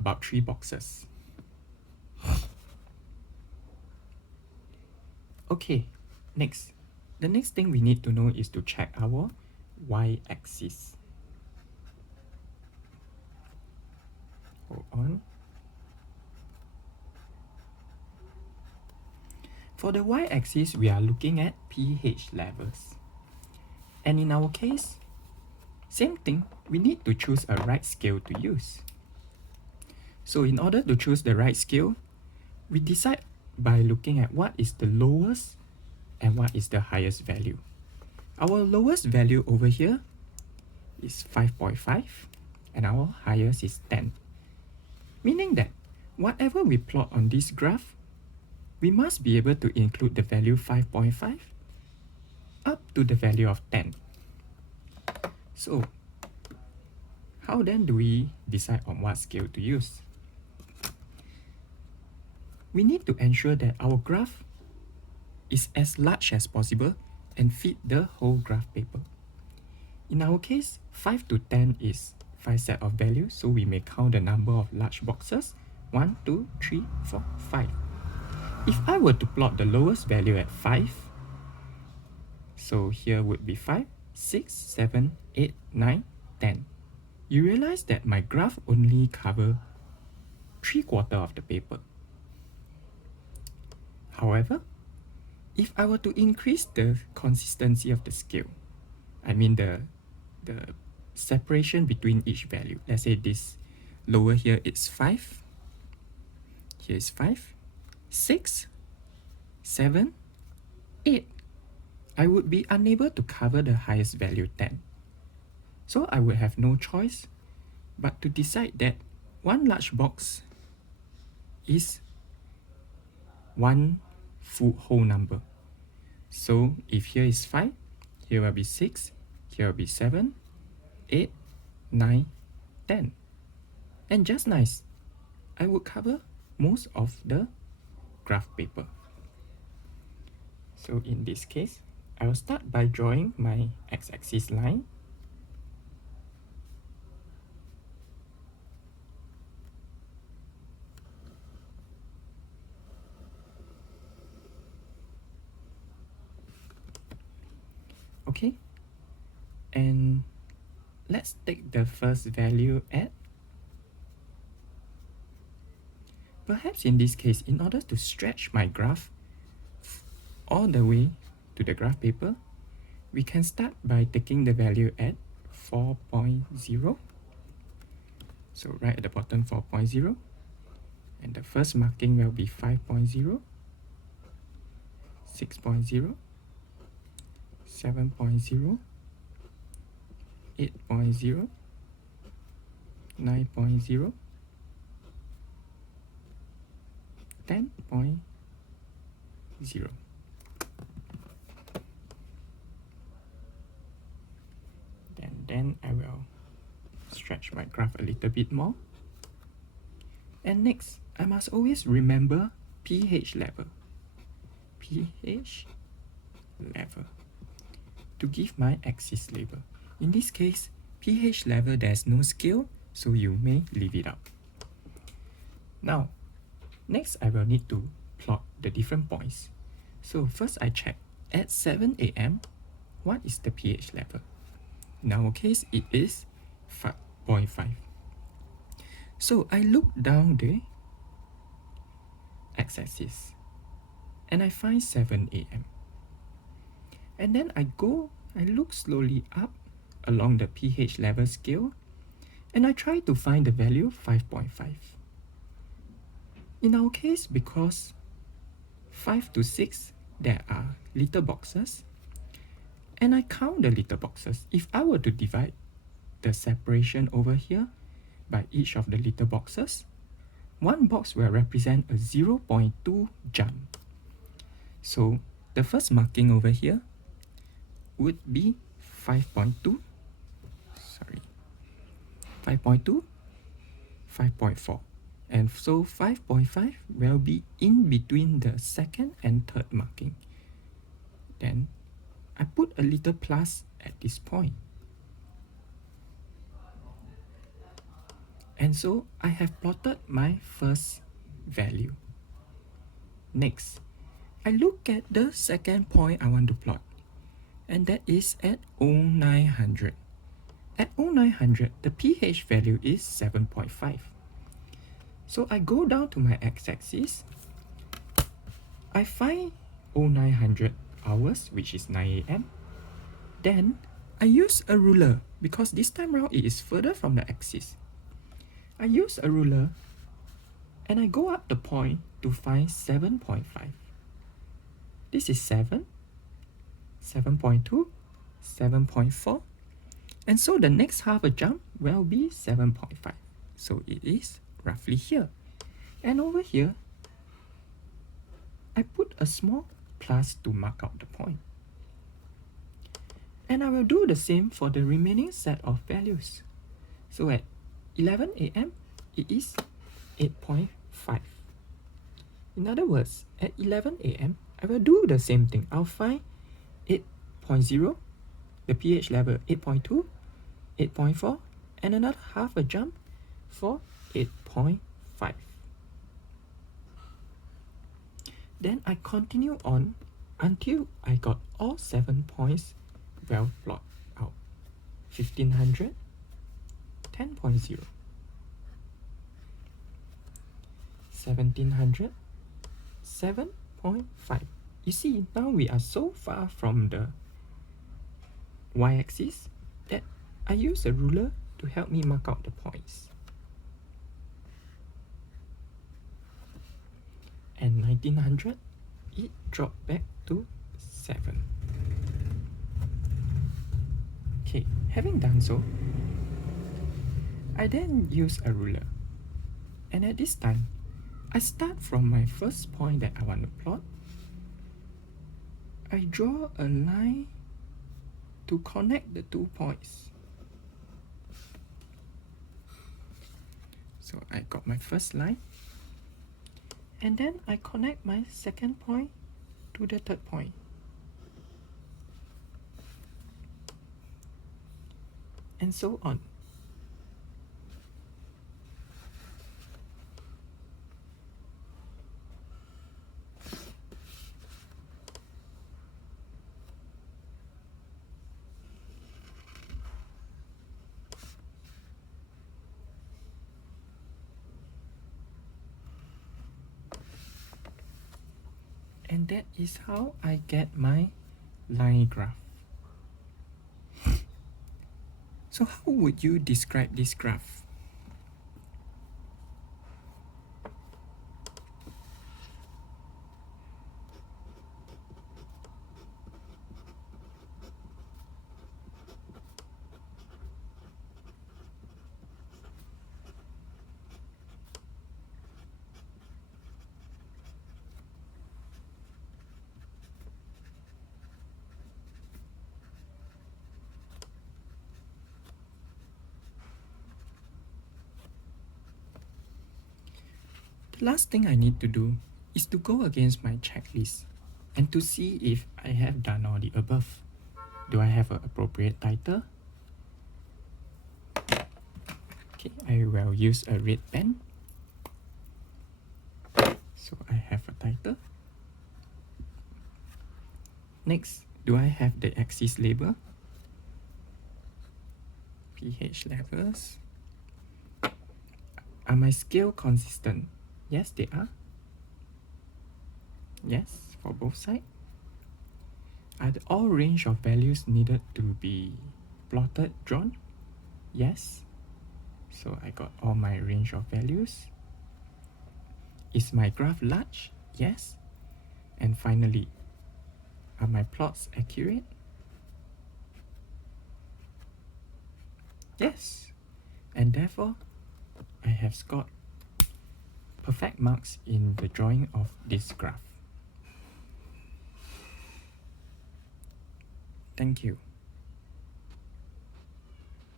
about 3 boxes. Okay, next. The next thing we need to know is to check our y-axis. Hold on. For the y-axis, we are looking at pH levels. And in our case, same thing, we need to choose a right scale to use. So in order to choose the right scale, we decide by looking at what is the lowest and what is the highest value. Our lowest value over here is 5.5 and our highest is 10. Meaning that whatever we plot on this graph, we must be able to include the value 5.5 up to the value of 10. So how then do we decide on what scale to use? We need to ensure that our graph is as large as possible and fit the whole graph paper. In our case, 5 to 10 is 5 set of values, so we may count the number of large boxes. 1, 2, 3, 4, 5. If I were to plot the lowest value at 5, so here would be 5, 6, 7, 8, 9, 10. You realize that my graph only covers 3/4 of the paper. However, if I were to increase the consistency of the scale, I mean the separation between each value. Let's say this lower here is 5, here is 5, 6, 7, 8. I would be unable to cover the highest value 10. So I would have no choice but to decide that one large box is one full whole number. So if here is 5, here will be 6, here will be 7, 8, 9, 10. And just nice, I would cover most of the graph paper. So in this case, I will start by drawing my x-axis line. Okay, and let's take the first value at, perhaps in this case, in order to stretch my graph all the way to the graph paper, we can start by taking the value at 4.0. So right at the bottom, 4.0. And the first marking will be 5.0, 6.0, 7.0, 8.0, 9.0, 10.0. Then I will stretch my graph a little bit more. And next, I must always remember pH level. pH level to give my axis label. In this case, pH level, there's no scale, so you may leave it out. Now, next I will need to plot the different points. So first I check at 7 AM, what is the pH level? In our case, it is 5.5. So I look down the x-axis and I find 7 AM. And then I look slowly up along the pH level scale and I try to find the value 5.5. In our case, because 5 to 6, there are little boxes, and I count the little boxes. If I were to divide the separation over here by each of the little boxes, one box will represent a 0.2 jump. So the first marking over here would be 5.2, 5.2, 5.4. And so 5.5 will be in between the second and third marking. Then I put a little plus at this point. And And so I have plotted my first value. Next, I look at the second point I want to plot, and that is at 0900. At 0900, the pH value is 7.5. So I go down to my x-axis. I find 0900 hours, which is 9 a.m. Then I use a ruler because this time round it is further from the axis. I use a ruler and I go up the point to find 7.5. This is 7, 7.2, 7.4, and so the next half a jump will be 7.5. So it is roughly here. And over here, I put a small plus to mark out the point. And I will do the same for the remaining set of values. So at 11 a.m., it is 8.5. In other words, at 11 a.m., I will do the same thing. I'll find 8.0, the pH level 8.2, 8.4, and another half a jump for 8.5. Then I continue on until I got all 7 points well plotted out. 1500, 10.0, 1700, 7.5. You see, now we are so far from the y-axis that I use a ruler to help me mark out the points. And 1900, it dropped back to 7. Okay, having done so, I then use a ruler. And at this time, I start from my first point that I want to plot. I draw a line to connect the 2 points. So I got my first line. And then I connect my second point to the third point. And so on. And that is how I get my line graph. So how would you describe this graph? The last thing I need to do is to go against my checklist and to see if I have done all the above. Do I have an appropriate title? Okay, I will use a red pen. So I have a title. Next, do I have the axis label? pH levels. Are my scale consistent? Yes, they are. Yes, for both sides. Are all range of values needed to be plotted, drawn? Yes. So I got all my range of values. Is my graph large? Yes. And finally, are my plots accurate? Yes. And therefore, I have scored perfect marks in the drawing of this graph. Thank you.